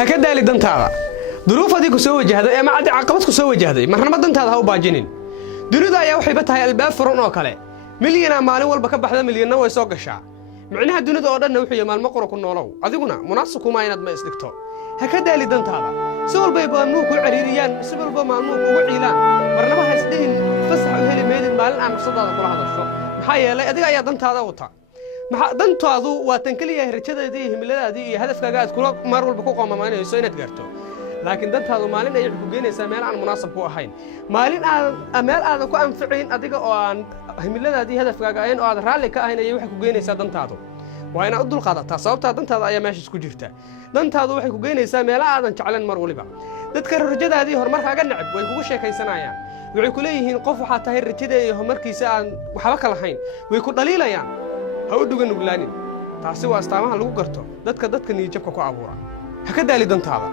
هكذا اللي دنت هذا ظروف هذيك سوى جهده ما عاد عقبتك سوى جهده مرنا ما دنت هذا هو باجنين دنيا يا وحي بتها الباب فرن oo kale milyan maalin walba ka baxda milyan way soo gashaa macnaha dunida oo dhan wuxuu yahay maalmo qoro ku noolow adiguna munaasib kuma inaad ma isdigto هكذا اللي دنت هذا سوال بيبانوك وعريريان سوال بيبانوك وعيلان مرنبا هاسدين فسح وهلي ميدن مالن aan qasada kula hadasho maxaa yeelay adiga ayaa dantaada wata maxaa dantaadu waa tan kaliya rajadaadii himiladaadii iyo hadafkaaga aad kula mar walba ku qoomamaynayso inaad gaarto laakiin dantaadu maalin ay ku geenaysaa meel aan munaasib ku ahayn maalin aad ku anficin adiga oo aan himiladaadii hadafkaaga ahayn oo aad raali ka ahayn ay wax ku geenaysaa dantaadu waa inaad dul qaadataa sababta dantaada ayaa meesha isku jirta dantaadu waxay ku geenaysaa meel aadan jeclan mar waliba dadka rajadaadii horumarkaaga nacab way kugu sheekaysanayaan waxay ku leeyihiin qof waxa tahay rajadeeyo horumarkiisa aan waxba kala hayn way ku dhaliilayaan ha u dhugan nuglaanin taasi waa astaamaha lagu garto dadka niyad jabka ku abuura ha ka daali dantaada